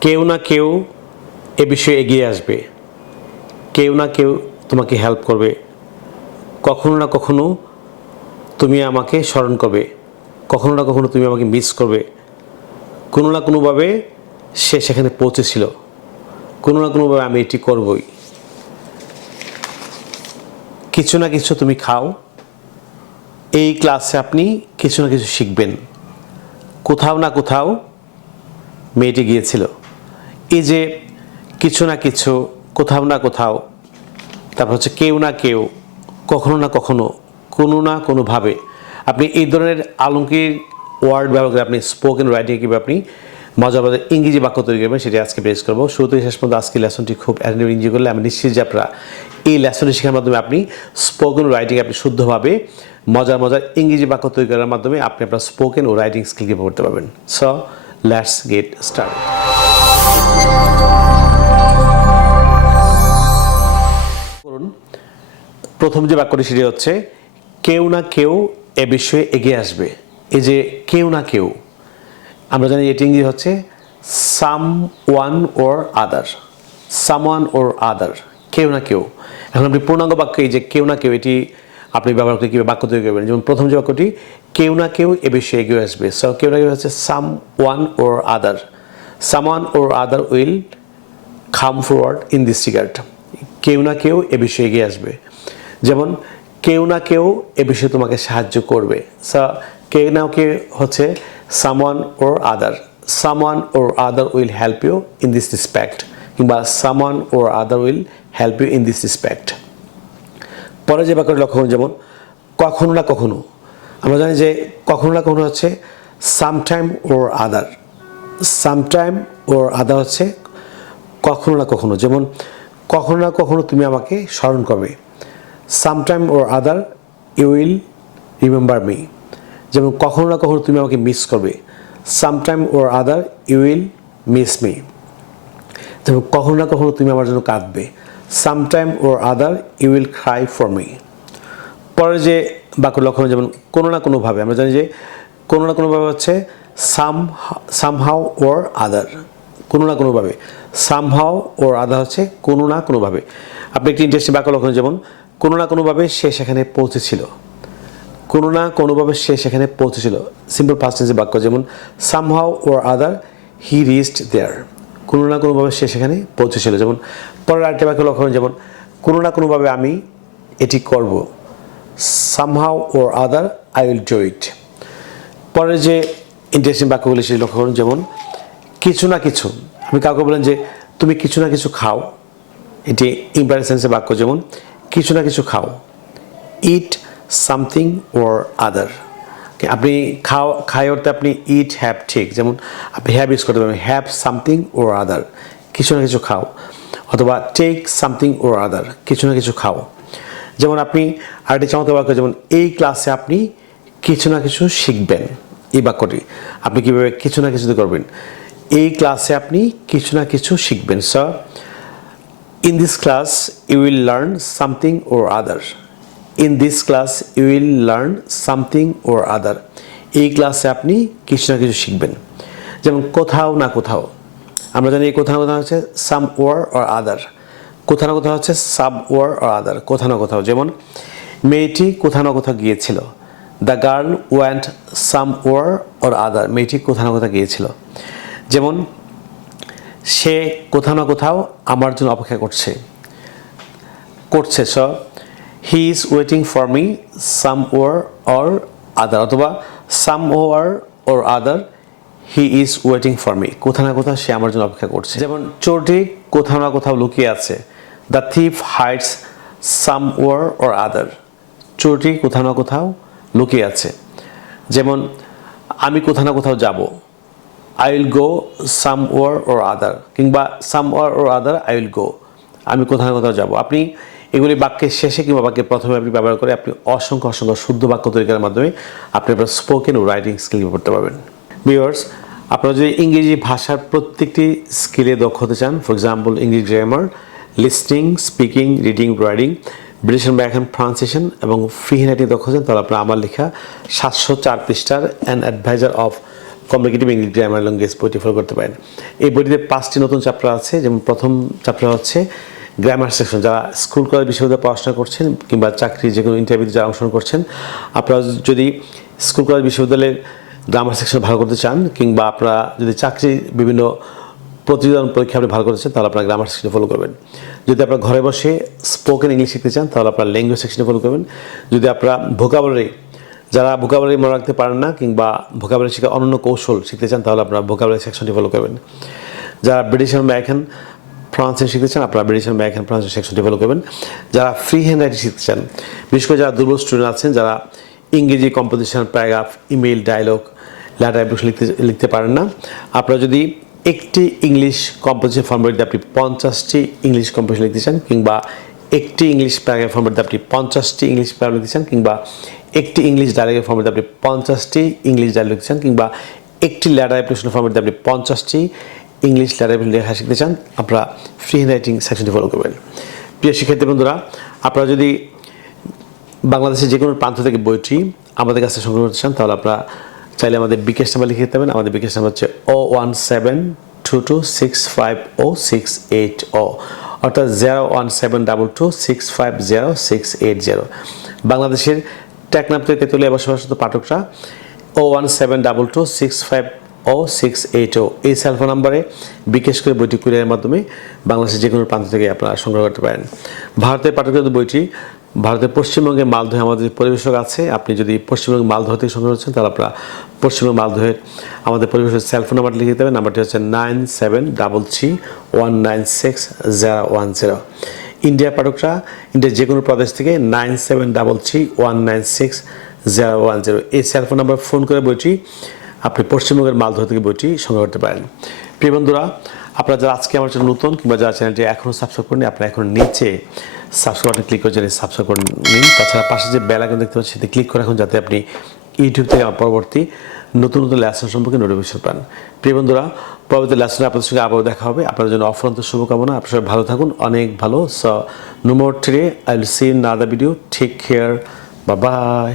কেউ না কেউ এ বিষয়ে এগিয়ে আসবে। কেউ না কেউ তোমাকে হেল্প করবে। কখনো না কখনো তুমি আমাকে স্মরণ করবে। কখনো না কখনো তুমি আমাকে মিস করবে। কোনো না কোনোভাবে সে সেখানে পৌঁছেছিল। কোনো না কোনোভাবে আমি এটি করবই। কিছু না কিছু তুমি খাও। এই ক্লাসে আপনি কিছু না কিছু শিখবেন। কোথাও না কোথাও মেয়েটি গিয়েছিল। এই যে কিছু না কিছু, কোথাও না কোথাও, তারপর হচ্ছে কেউ না কেউ, কখনো না কখনো, কোনো না কোনোভাবে আপনি এই ধরনের আলঙ্কির ওয়ার্ড ব্যবহার করে আপনি স্পোকেন রাইটিং কীভাবে আপনি মজার মজার ইংরেজি বাক্য তৈরি করবেন, সেটি আজকে প্রেস করব। শুরু থেকে শেষ পর্যন্ত আজকে লেসনটি খুব অ্যাটেন্টিভ ইংরেজি করলে আমি নিশ্চিত যে আপনারা এই লেসনটি শেখার মাধ্যমে আপনি স্পোকেন রাইটিং আপনি শুদ্ধভাবে মজার মজার ইংরেজি বাক্য তৈরি করার মাধ্যমে আপনি আপনার স্পোকেন ও রাইটিং স্কিলকে করতে পারবেন। সো লেটস গেট স্টার্ট প্রথম যে বাক্যটি সেটি হচ্ছে, কেউ না কেউ এ বিষয়ে এগিয়ে আসবে। এই যে, কেউ না কেউ, আমরা জানি এটি ইংরেজি হচ্ছে someone or other someone or আদার কেউ না কেউ। এখন আপনি পূর্ণাঙ্গ বাক্য, এই যে, কেউ না কেউ, এটি আপনি ব্যবহার করে কীভাবে বাক্য তৈরি করবেন। যেমন প্রথম যে বাক্যটি, কেউ না কেউ এ বিষয়ে এগিয়ে আসবে। সো কেউ না কেউ হচ্ছে someone or other someone or other will come forward in this regard কেউ না কেউ এ বিষয়ে এগিয়ে আসবে। যেমন, কেউ না কেউ এ বিষয়ে তোমাকে সাহায্য করবে। সা কেউ না কেউ হচ্ছে someone or other someone or other will help you in this respect কিংবা someone or other will help you in this respect পরে যে বাক্যটি লক্ষ্য করুন, যেমন, কখনো না কখনো। আমরা জানি যে কখনো না কখনো হচ্ছে sometime or other sometime or আদার হচ্ছে কখনো না কখনো। যেমন, কখনো না কখনো তুমি আমাকে স্মরণ করবে। Sometime or other you will remember me যেমন, কখনো না কখনো তুমি আমাকে মিস করবে। Sometime or other you will miss me যেমন, কখনো না কখনো তুমি আমার জন্য কাঁদবে। Sometime or other you will cry for me পরে যে বাক্য লক্ষণ, যেমন, কোনো না কোনোভাবে, আমরা জানি যে কোনো না কোনোভাবে হচ্ছে সাম সামহাও ওর আদার কোনো না কোনোভাবে। সামহাও ওর আদার হচ্ছে কোনো না কোনোভাবে। আপনি একটি ইন্টারেস্টিং বাক্য লক্ষণ যেমন, কোনো না কোনোভাবে সে সেখানে পৌঁছেছিল। কোনো না কোনোভাবে সে সেখানে পৌঁছেছিল। সিম্পল ফার্স্ট টেন্সের বাক্য, যেমন somehow or other he reached দেয়ার কোনো না কোনোভাবে সে সেখানে পৌঁছেছিল। যেমন, পরের আরেকটা বাক্য লক্ষণ যেমন, কোনো না কোনোভাবে আমি এটি করব। Somehow or other I will do it পরের যে ইন্টারেস্টিং বাক্যগুলি সেটি লক্ষ্য করুন, যেমন, কিছু না কিছু। আমি কাউকে বলেন যে, তুমি কিছু না কিছু খাও। এটি ইম্পারেন্সেন্সের বাক্য, যেমন, কিছু না কিছু খাও। ইট সামথিং ওর আদার আপনি খাও খাই অর্থে আপনি ইট হ্যাভ ঠিক যেমন, আপনি হ্যাভ ইউজ করতে পারবেন হ্যাভ সামথিং ওর আদার কিছু না কিছু খাও। অথবা টেক সামথিং ওর আদার কিছু না কিছু খাও। যেমন, আপনি আরেকটি চমৎকার বাক্য, যেমন, এই ক্লাসে আপনি কিছু না কিছু শিখবেন। এই বাক্যটি। আপনি কীভাবে কিছু না কিছুতে করবেন? এই ক্লাসে আপনি কিছু না কিছু শিখবেন। Sir in this class you will learn something or other in this class you will learn something or other এই ক্লাসে আপনি কিছু না কিছু শিখবেন। যেমন কোথাও না কোথাও। আমরা জানি কোথাও না কোথাও হচ্ছে সাম ওয়ার অর আদার কোথাও না কোথাও হচ্ছে সাব ওয়ার অর আদার কোথাও না কোথাও। যেমন মেয়েটি কোথাও না কোথাও গিয়েছিল। The girl want somewhere or other. মেয়েটি কোথাও না কোথাও গিয়েছিল। যেমন, সে কোথাও না কোথাও আমার জন্য অপেক্ষা করছে। করছে so he is waiting for me somewhere or other. অথবা somewhere or other he is waiting for me কোথাও না কোথাও সে আমার জন্য অপেক্ষা করছে। যেমন, চোরটি কোথাও না কোথাও লুকিয়ে আছে। The thief hides somewhere or other. চোরটি কোথাও না কোথাও লুকিয়ে আছে। যেমন, আমি কোথাও না কোথাও যাব। I will go somewhere or other কিংবা somewhere or other I will go আমি কোথাও না কোথাও যাব। আপনি এগুলি বাক্যের শেষে কিংবা বাক্যের প্রথমে আপনি ব্যবহার করে আপনি অসংখ্য অসংখ্য শুদ্ধ বাক্য তৈরি করার মাধ্যমে আপনি আপনার স্পোকেন ও রাইটিং স্কিল করতে পারবেন। ভিউয়ার্স আপনারা যদি ইংরেজি ভাষার প্রত্যেকটি স্কিলে দক্ষ হতে চান for example English grammar listening speaking reading writing British ব্যাকরণ ট্রান্সলেশন এবং ফ্রি হ্যান্ডরাইটিং দক্ষ হচ্ছেন তাহলে আপনার আমার লেখা সাতশো চার পৃষ্ঠার an adviser of communicative English grammar language বইটি ফলো করতে পারেন। এই বইটিতে পাঁচটি নতুন চ্যাপ্টার আছে, যেমন প্রথম চ্যাপ্টার হচ্ছে গ্রামার সেকশন যারা স্কুল কলেজ বিশ্ববিদ্যালয়ে পড়াশোনা করছেন কিংবা চাকরি যে কোনো ইন্টারভিউতে যারা অংশগ্রহণ করছেন, আপনারা যদি স্কুল কলেজ বিশ্ববিদ্যালয়ের গ্রামার সেকশন ভালো করতে চান কিংবা আপনারা যদি চাকরি বিভিন্ন প্রতিদান পরীক্ষা আপনি ভালো করেছেন, তাহলে আপনার গ্রামার সেকশনে ফলো করবেন। যদি আপনারা ঘরে বসে স্পোকেন ইংলিশ শিখতে চান, তাহলে আপনার ল্যাঙ্গুয়েজ সেকশনে ফলো করবেন। যদি আপনারা ভোকাবলারি যারা ভোকাবলারি মনে রাখতে পারেন না কিংবা ভোকাবলারি শিখে অন্য কৌশল শিখতে চান, তাহলে আপনারা ভোকাবলারি সেকশনটি ফলো করবেন। যারা ব্রিটিশ এবং আমেরিকান ফ্রান্সে শিখতে চান, আপনারা ব্রিটিশ এবং আমেরিকান ফ্রান্সের সেকশনটি ফলো করবেন। যারা ফ্রি হ্যান্ড রাইটিং শিখতে চান, বিশেষ করে যারা দুর্বল স্টুডেন্ট আছেন, যারা ইংরেজি composition paragraph email dialogue application লিখতে লিখতে পারেন না, আপনারা যদি একটি ইংলিশ কম্পোজিশন ফর্মেটে আপনি পঞ্চাশটি ইংলিশ কম্পোজিশন লিখতে চান, কিংবা একটি ইংলিশ প্যারাগ্রাফ ফর্মেটে আপনি পঞ্চাশটি ইংলিশ প্যারাগ্রাফ লিখতে চান, কিংবা একটি ইংলিশ ডায়লগের ফর্মেটে আপনি পঞ্চাশটি ইংলিশ ডায়লগ লিখতে চান, কিংবা একটি লেটার অ্যাপ্লিকেশন ফর্মেটে আপনি পঞ্চাশটি ইংলিশ লেটার লেখা শিখতে চান, আপনারা ফ্রি হ্যান্ড রাইটিং সেকশনটি ফলো করবেন। প্রিয় শিক্ষার্থী বন্ধুরা, আপনারা যদি বাংলাদেশের যে কোনো প্রান্ত থেকে বইটি আমাদের কাছে সংগ্রহ করতে চান, তাহলে আপনারা চাইলে আমাদের বিকাশ নাম্বার লিখে দিতে আমাদের বিকাশ নাম্বার হচ্ছে O one seven two two six five O six eight O, অর্থাৎ zero one seven double two six five zero six eight zero. বাংলাদেশের টেকনাপতে তেতুলিয়া বসবাসরত পাঠকরা O one seven double two six five O six eight O, এই cellphone নাম্বারে বিকাশ করে বইটি কুরিয়ারের মাধ্যমে বাংলাদেশের যে কোনো প্রান্ত থেকে আপনারা সংগ্রহ করতে পারেন। ভারতের পাঠকদের বইটি ভারতের পশ্চিমবঙ্গের মালদহে আমাদের পরিবেশক আছে, আপনি যদি পশ্চিমবঙ্গে মালদহ থেকে সংগ্রহ করছেন, তাহলে আপনারা পশ্চিমবঙ্গ মালদহের আমাদের পরিবেশের সেলফোন নাম্বার লিখে দেবেন। নাম্বারটি হচ্ছে nine seven double three one nine six zero one zero India পাঠকরা, ইন্ডিয়ার যে কোনো প্রদেশ থেকে nine seven double three one nine six zero one zero এই সেলফোন নাম্বার ফোন করে বইটি আপনি পশ্চিমবঙ্গের মালদহ থেকে বইটি সংগ্রহ করতে পারেন। প্রিয় বন্ধুরা আপনারা যারা আজকে আমার জন্য নতুন কিংবা যারা চ্যানেলটি এখনও সাবস্ক্রাইব করেনি আপনারা এখন নিচে সাবস্ক্রাইব ক্লিক করে চ্যানেল সাবস্ক্রাইব করে নিন। তাছাড়া পাশে যে বেল আইকন দেখতে পাচ্ছেন, সেটা ক্লিক করে রাখুন যাতে আপনি ইউটিউব থেকে পরবর্তী নতুন নতুন লেসন সম্পর্কে নোটিফিকেশন পান। প্রিয় বন্ধুরা, পরবর্তী লেসনে আপনাদের সঙ্গে আবারও দেখা হবে। আপনাদের জন্য অফুরন্ত শুভকামনা। আপনার ভালো থাকুন। অনেক ভালো। So no more today I will see in video take care bye bye